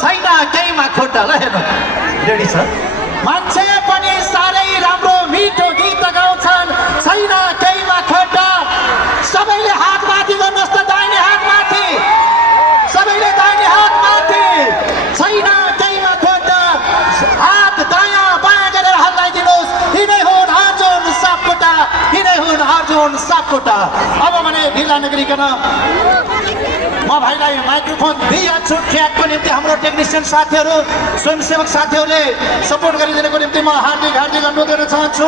छैन केहीमा खोटा ल हेर्नु रेडी छ मान्छे पनि साह्रै राम्रो मिठो गीत गाउँछन् छैन केहीमा खोटा सबैले हात माथि गर्नुहोस् त दाहिने हात माथि सबैले दाहिने हात माथि छैन केहीमा खोटा हात दायाँ बायाँ गरेर हल्लाइदिनुहोस् यिनै हुन् अर्जुन सापकोटा यिनै हुन् अर्जुन सापकोटा अब भने ढिला नगरिकन म भाइलाई माइक्रोफोन दिइहाल्छु ट्र्याकको निम्ति हाम्रो टेक्निसियन साथीहरू स्वयंसेवक साथीहरूले सपोर्ट गरिदिनको निम्ति म हार्दिक हार्दिक अनुरोध गर्न चाहन्छु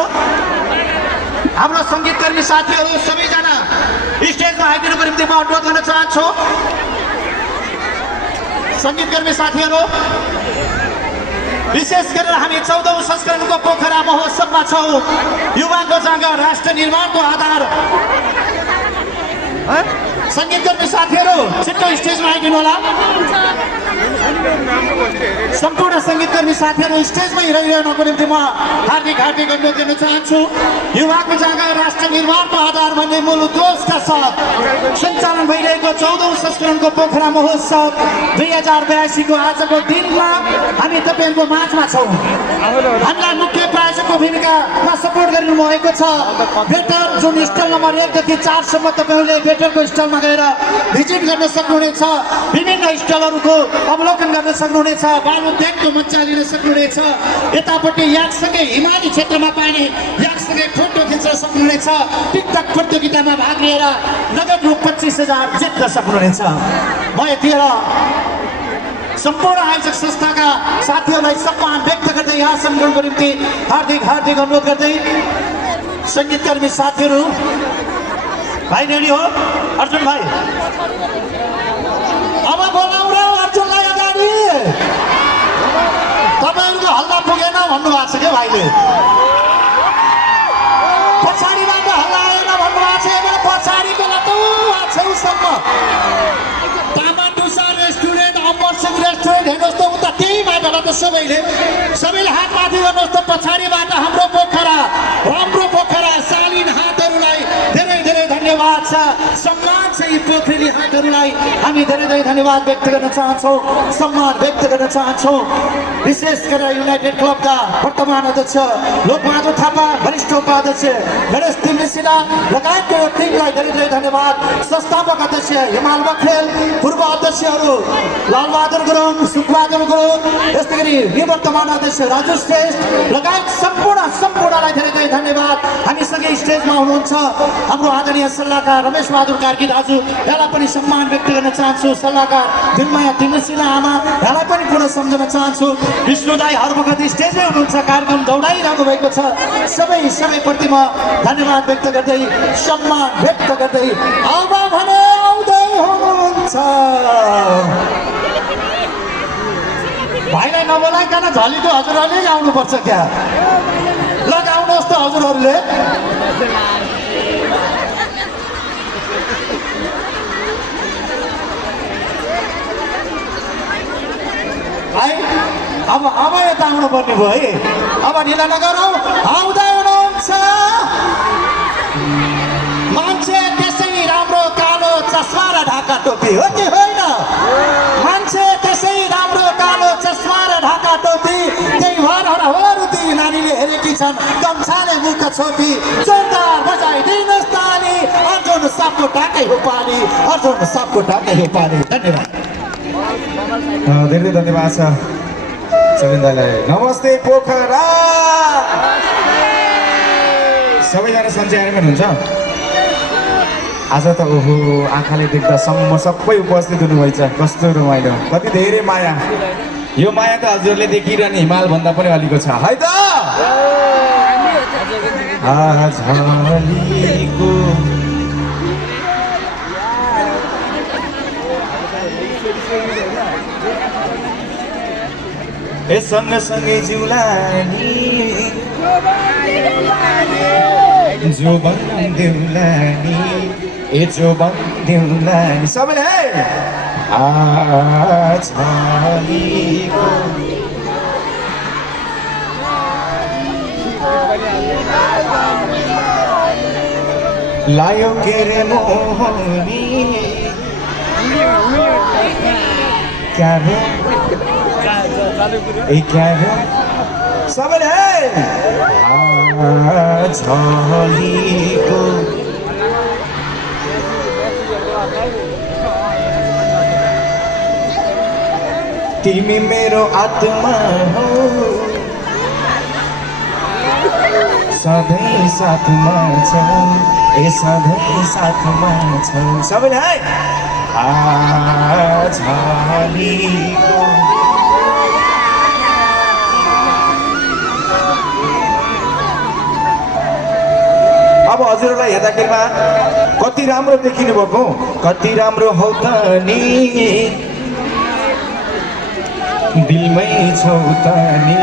हाम्रो सङ्गीतकर्मी साथीहरू सबैजना स्टेजमा आइदिनुको निम्ति म अनुरोध गर्न चाहन्छु सङ्गीतकर्मी साथीहरू विशेष गरेर हामी 14औं संस्करणको पोखरा महोत्सवमा छौँ युवाको जाँगर राष्ट्र निर्माणको आधार सङ्गीतकर्मी साथीहरू छिट्टो स्टेजमा आइदिनु होला सम्पूर्ण सङ्गीतकर्मी साथीहरू स्टेजमै रहिरहनको निम्ति म हार्दिक हार्दिक अनुरोध गर्न चाहन्छु युवाको जाँगर राष्ट्र निर्माणको आधार भन्ने मूल उद्देश्यका साथ सञ्चालन भइरहेको 14औं संस्करणको पोखरा महोत्सव 2082 को आजको दिनमा हामी तपाईँहरूको माझमा छौँ हामीलाई मुख्य प्रायोजकको भूमिकामा सपोर्ट गरिनु भएको छ बेटर जुन स्टल नम्बर 1 देखि 4 सम्म तपाईँहरूले बेटरको स्टलमा गएर भिजिट गर्न सक्नुहुनेछ विभिन्न स्टलहरूको अवलोकन गर्न सक्नुहुनेछ बाल उद्योगको मजा लिन सक्नुहुनेछ यतापट्टि याकसँगै हिमाली क्षेत्रमा पाइने याकसँगै फोटो खिच्न सक्नुहुनेछ टिकटक प्रतियोगितामा भाग लिएर नगद रु 25,000 जित्न सक्नुहुनेछ म यतिखेर सम्पूर्ण आयोजक संस्थाका साथीहरूलाई सम्मान व्यक्त गर्दै आसन ग्रहणको निम्ति हार्दिक हार्दिक अनुरोध गर्दै सङ्गीतकर्मी साथीहरू भाइ रेडी हो अर्जुन भाइ अब बोलाउ र अर्जुनलाई अगाडि तपाईँहरूको हल्ला पुगेन भन्नुभएको छ क्या भाइले पछाडिबाट हल्ला आएन भन्नुभएको छ यहाँबाट पछाडिको लटो छेउसम्म तामा टुसा रेस्टुरेन्ट अमर सिंह रेस्टुरेन्ट हेर्नुहोस् त उता त्यही बाटोबाट त सबैले हात माथि गर्नुहोस् त पछाडिबाट हाम्रो पोखरा राम्रो पोखरा शालीन हातहरूलाई धेरै धेरै धन्यवाद छ सम्मान छ यी पोखरेली हातहरूलाई हामी धेरै धेरै धन्यवाद व्यक्त गर्न चाहन्छौँ सम्मान व्यक्त गर्न चाहन्छौँ विशेष गरेर युनाइटेड क्लबका वर्तमान अध्यक्ष लोकबहादुर थापा वरिष्ठ उपाध्यक्ष गणेश तिमले सिन्हा लगायतको टिमलाई धेरै धेरै धन्यवाद संस्थापक अध्यक्ष हिमाल बखेल पूर्व अध्यक्षहरू लालबहादुर गुरुङ सुखबहादुर गुरुङ यस्तै गरी निवर्तमान अध्यक्ष राजु श्रेष्ठ लगायत सम्पूर्णलाई धेरै धेरै धन्यवाद हामीसँगै स्टेजमा हुनुहुन्छ हाम्रो आदरणीय सल्लाहकार रमेश बहादुर कार्की दाजु यहाँलाई पनि सम्मान व्यक्त गर्न चाहन्छु सल्लाहकार दिनमाया तिमसिना आमा यहाँलाई पनि पुनः सम्झन चाहन्छु विष्णु दाई हर वखत स्टेजमै हुनुहुन्छ कार्यक्रम दौडाइरहनु भएको छ सबैप्रति म धन्यवाद व्यक्त गर्दै सम्मान व्यक्त गर्दै अब भने आउँदै हुनुहुन्छ भाइलाई नबोलाइकन झलीको हजुरहरूले आउनुपर्छ क्या ल आउनुहोस् त हजुरहरूले भाइ अब यता आउनु पर्ने भयो है अब ढिला नगरौँ आउँदै हुनुहुन्छ मान्छे त्यसै राम्रो कालो चस्मा र ढाका टोपी हो कि होइन मान्छे त्यसै राम्रो कालो चस्मा र ढाका टोपी त्यही भएर हराहरू ती नानीले हेरेकी छन् गम्छाले मुख छोपी जोरदार बजाइदिनुहोस् ताली अर्जुन सापकोटाकै हो पानी अर्जुन सापकोटाकै हो पानी धन्यवाद धेरै धन्यवाद छ सबिन्दालाई नमस्ते पोखरा सबैजना सन्चै आरामै हुनुहुन्छ आज त ओहो आँखाले देख्दा सम्म सबै उपस्थित हुनुभएछ कस्तो रमाइलो कति धेरै माया यो माया त हजुरले देखिरहने हिमाल भन्दा पनि अलिको छ है त ए सँगसँगै जिउलानी जो बन्देउलानी ए जो बन्देउलानी सबैले है आछालीको लायो के रे मोहनी क्या ए क्या हो सबैले झलीको तिमी मेरो आत्मा हो सधैँ साथमा छौ ए सधैँ साथमा छौ सबैले झलीको अब हजुरहरूलाई हेर्दाखेरिमा कति राम्रो देखिनु भएको कति राम्रो हौ त नि दिलमै छौ त नि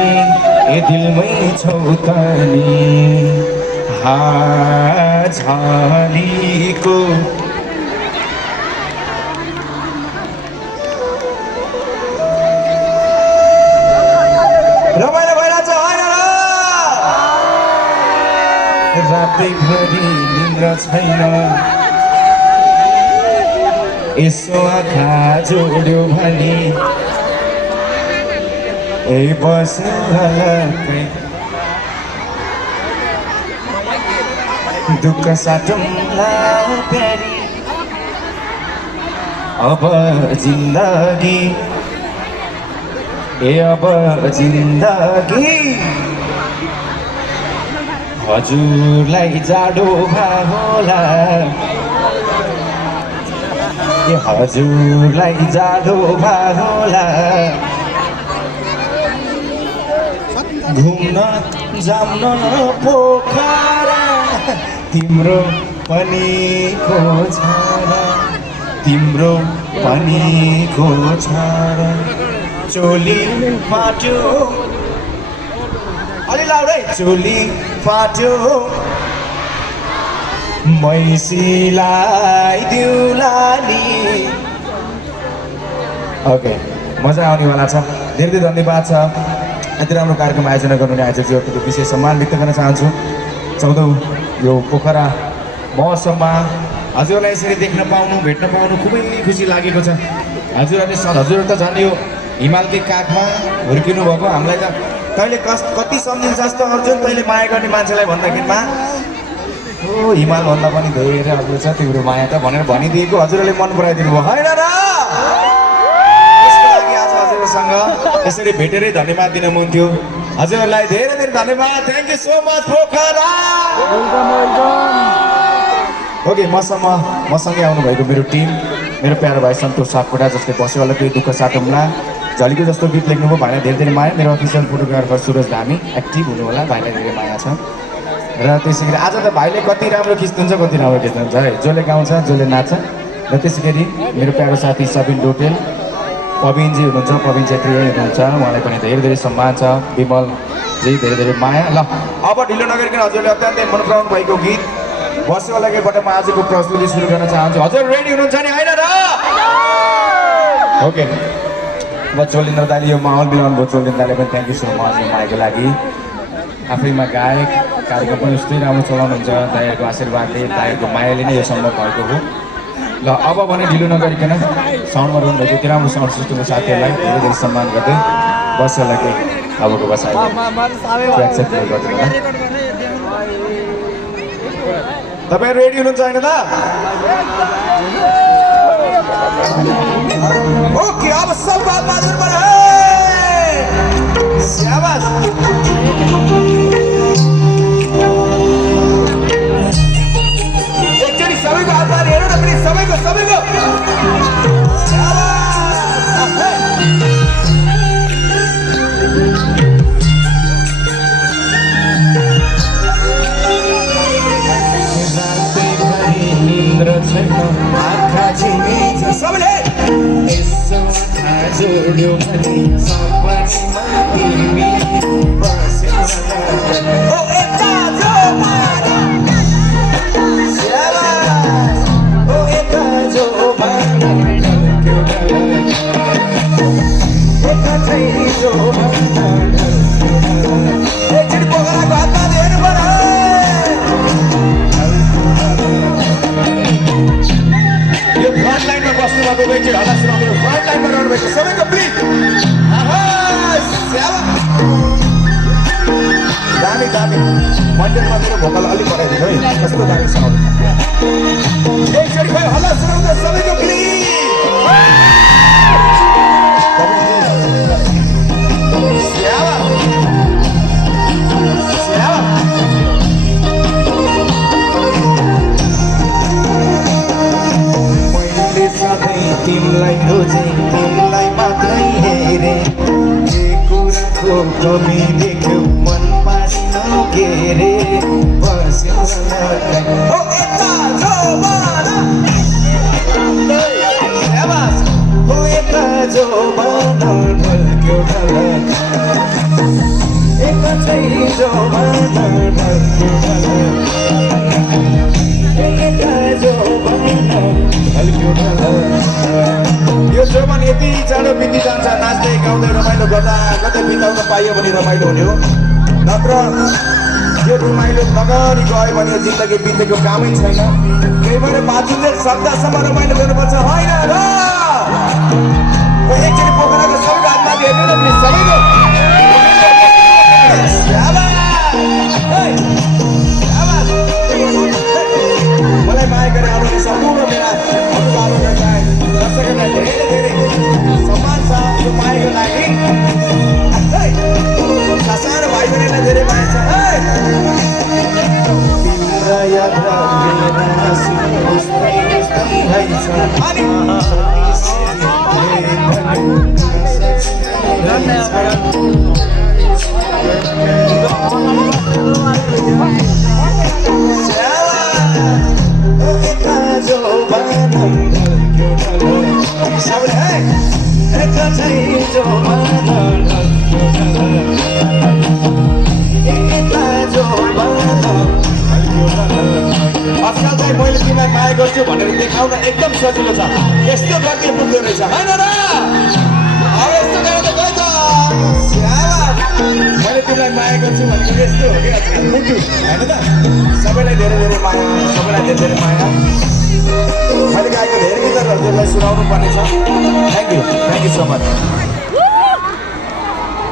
ए दिलमै छौ त नि झलीको रमाइलो भइरहेछ होइन र रातैभरि निन्द्र छैन यसो आँखा जोड्यो भने ए बसकै दुःख साटौँला प्यारी अब जिन्दगी ए अब जिन्दगी हजुरलाई जाडो भए होला ए हजुरलाई जाडो भए होला घुम्न जाम्न पोखरा तिम्रो पनि खोज तिम्रो पनि खोज चोली फाट्यो अलि लाउडै चोली फाट्यो मैसीलाई दिउला नि ओके मजा आउनेवाला छ धेरै धेरै धन्यवाद छ यति राम्रो कार्यक्रम आयोजना गर्नुहुने आयोजकज्यूहरूको विशेष सम्मान व्यक्त गर्न चाहन्छु 14औं यो पोखरा महोत्सवमा हजुरहरूलाई यसरी देख्न पाउनु भेट्न पाउनु खुबै खुसी लागेको छ हजुरहरूले हजुर त झन् यो हिमालकै काखमा हुर्किनु भएको हामीलाई त तैँले कति सम्झिन्छ जस्तो अर्जुन तैँले माया गर्ने मान्छेलाई भन्दाखेरिमा ओ हिमालभन्दा पनि धेरै अग्लो छ तिम्रो माया त भनेर भनिदिएको हजुरहरूले मन पराइदिनु भयो होइन र सँग यसरी भेटेरै धन्यवाद दिन मन थियो हजुरहरूलाई धेरै धेरै धन्यवाद thank you so much Pokhara okay मसँगै आउनुभएको मेरो टिम मेरो प्यारो भाइ सन्तोष सापकोटा जसले बस्योवाला केही दुःख साटौँला झलीको जस्तो गीत लेख्नुभयो भाइलाई धेरै धेरै माया मेरो अफिसियल फोटोग्राफर सुरज धामी एक्टिभ हुनु होला भाइलाई धेरै माया छ र त्यसै गरी आज त भाइले कति राम्रो खिच्नुहुन्छ कति राम्रो खिच्नुहुन्छ है जसले गाउँछ जसले नाच्छ र त्यसै गरी मेरो प्यारो साथी सबिन डोटेल पविनजी हुनुहुन्छ पविन छेत्री हुनुहुन्छ उहाँलाई पनि धेरै धेरै सम्मान छ विमलजी धेरै धेरै माया ल अब ढिलो नगरिकन हजुरले अत्यन्तै मन पराउनु भएको गीत बस्योलागीबाट म आजको प्रस्तुति सुरु गर्न चाहन्छु हजुर रेडी हुनुहुन्छ नि होइन र ओके अब चोलिन्द्र दाइले यो माहौल मिलाउनु भयो चोलिन्द्र दाइले पनि थ्याङ्क यू सो मच यो मायाको लागि आफैमा गायक कार्यक्रम पनि उस्तै राम्रो चलाउनुहुन्छ दाइहरूको आशीर्वादले दाइहरूको मायाले नै यो सम्भव भएको हो ल अब भने ढिलो नगरिकन साउन्डमा रहनुभएको यति राम्रो साउन्ड सिस्टमको साथीहरूलाई धेरै धेरै सम्मान गर्दै बस्योलाई अबको बसाइ तपाईँहरू रेडी हुनुहुन्छ होइन त ओके अब सब बात माधुर बना शाबाश एकचोटि सबैको हातमा हेरौँ न प्लिज सबैको आँखा झिमिन्छ सबैले यसो आँखा जोड्यो भने सपनामा तिमी बस्यो ओ यता जो ओ यता जो यता चाहिँ जो एकचोटि पोखराको हातमा हेर्नु पर्यो फ्रन्ट लाइनमा बस्नु भएको व्यक्ति होला फ्रन्ट लाइनमा रहनु भएको सबैको प्लिज कन्टेन्टमा मेरो भोकल अलिक बढाइदिनु है कस्तो दामी साउन्ड एकचोटि खै हल्ला सुनाउँछ सबैको प्लिज मैले सधैँ तिमीलाई खोजे तिमीलाई मात्रै हेरे कुसको कमी देख्यो मन पास्नु के रे बस्यो जो ढल्क्यो एकछै जो यो जोमान यति चाँडो बिति जान्छ नाच्दै गाउँदै रमाइलो गर्दा कतै बिताउन पाइयो भने रमाइलो हुने हो नत्र यो रमाइलो नगरी गयो भने जिन्दगी बितेको कामै छैन त्यही भएर बाँचिन्जेल सक्दासम्म रमाइलो गर्नुपर्छ होइन र एकचोटि पोखराको सबैको हातमा हेर्नु न प्लिज सबैको मलाई माया गरे आउने सम्पूर्ण मेरा अभिभावकहरूलाई दर्शकहरूलाई धेरै धेरै सम्मान छ यो मायाको लागि सानो भाइ बहिनीलाई धेरै माया छ आजकल चाहिँ मैले तिमीलाई माया गर्छु भनेर देखाउन एकदम सजिलो छ यस्तो गर्दै पुग्दो रहेछ होइन र अब यस्तो गरेर त गयो त मैले तिमीलाई माया गर्छु भनेको यस्तो हो कि आजकल मुटु होइन त सबैलाई धेरै धेरै माया सबैलाई धेरै धेरै माया मैले गाएको धेरै गीतहरू त्यसलाई सुनाउनु पर्ने छ thank you so much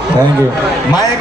thank you Maya